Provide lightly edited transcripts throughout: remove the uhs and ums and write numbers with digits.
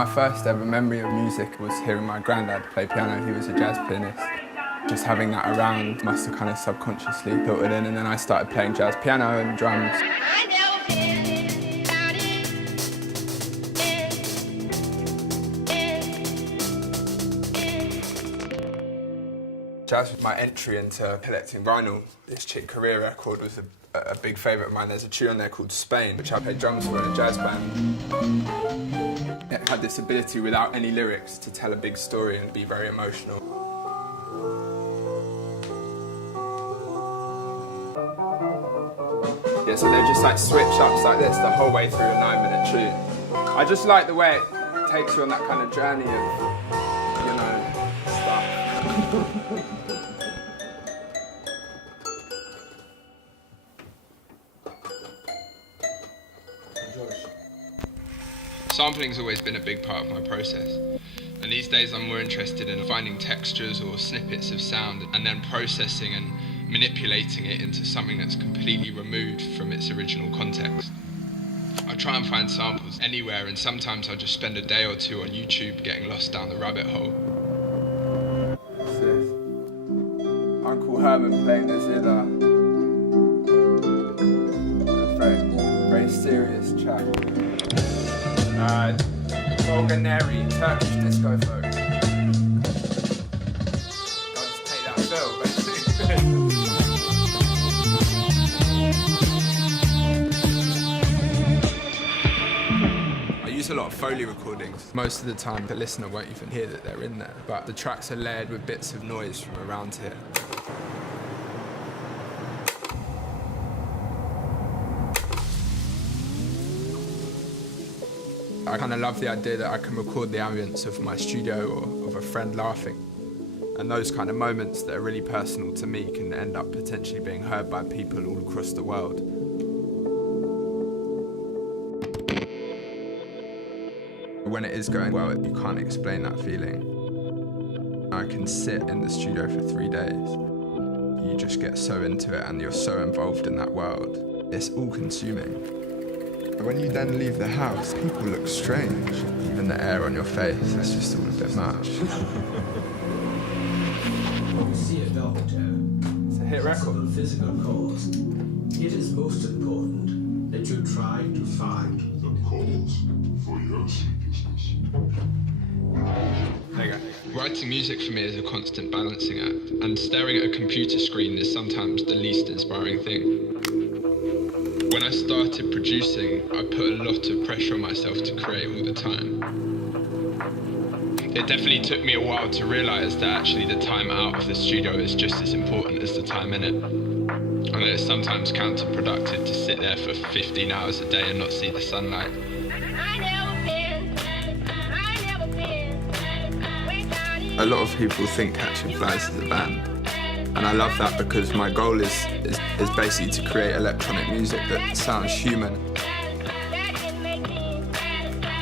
My first ever memory of music was hearing my granddad play piano. He was a jazz pianist. Just having that around must have kind of subconsciously filtered in, and then I started playing jazz piano and drums. Jazz was my entry into collecting vinyl. This Chick Corea record was a big favourite of mine. There's a tune on there called Spain, which I played drums for in a jazz band. It had this ability without any lyrics to tell a big story and be very emotional. Yeah, so they're just like switch-ups like this the whole way through a 9-minute tune. I just like the way it takes you on that kind of journey of, you know, stuff. Sampling's always been a big part of my process, and these days I'm more interested in finding textures or snippets of sound and then processing and manipulating it into something that's completely removed from its original context. I try and find samples anywhere, and sometimes I just spend a day or two on YouTube getting lost down the rabbit hole. What's this? Uncle Herman playing the zither. A very serious track. Bulgari, Turkish disco folk. I'll just take that bill, basically. I use a lot of Foley recordings. Most of the time, the listener won't even hear that they're in there, but the tracks are layered with bits of noise from around here. I kind of love the idea that I can record the ambience of my studio or of a friend laughing. And those kind of moments that are really personal to me can end up potentially being heard by people all across the world. When it is going well, you can't explain that feeling. I can sit in the studio for 3 days. You just get so into it and you're so involved in that world. It's all-consuming. When you then leave the house, people look strange. Even the air on your face, that's just all a bit much. When you see a doctor, it's a hit record. For physical cause, it is most important that you try to find the cause for your sleeplessness. There you go. Writing music for me is a constant balancing act, and staring at a computer screen is sometimes the least inspiring thing. When I started producing, I put a lot of pressure on myself to create all the time. It definitely took me a while to realise that actually the time out of the studio is just as important as the time in it. And that it's sometimes counterproductive to sit there for 15 hours a day and not see the sunlight. A lot of people think Catching Flies is a band. And I love that because my goal is basically to create electronic music that sounds human.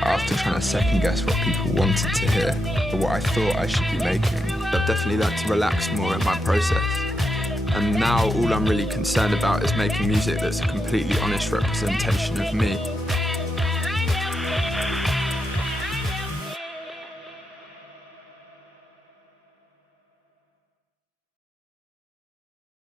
After trying to second guess what people wanted to hear or what I thought I should be making, I've definitely learned to relax more in my process. And now all I'm really concerned about is making music that's a completely honest representation of me.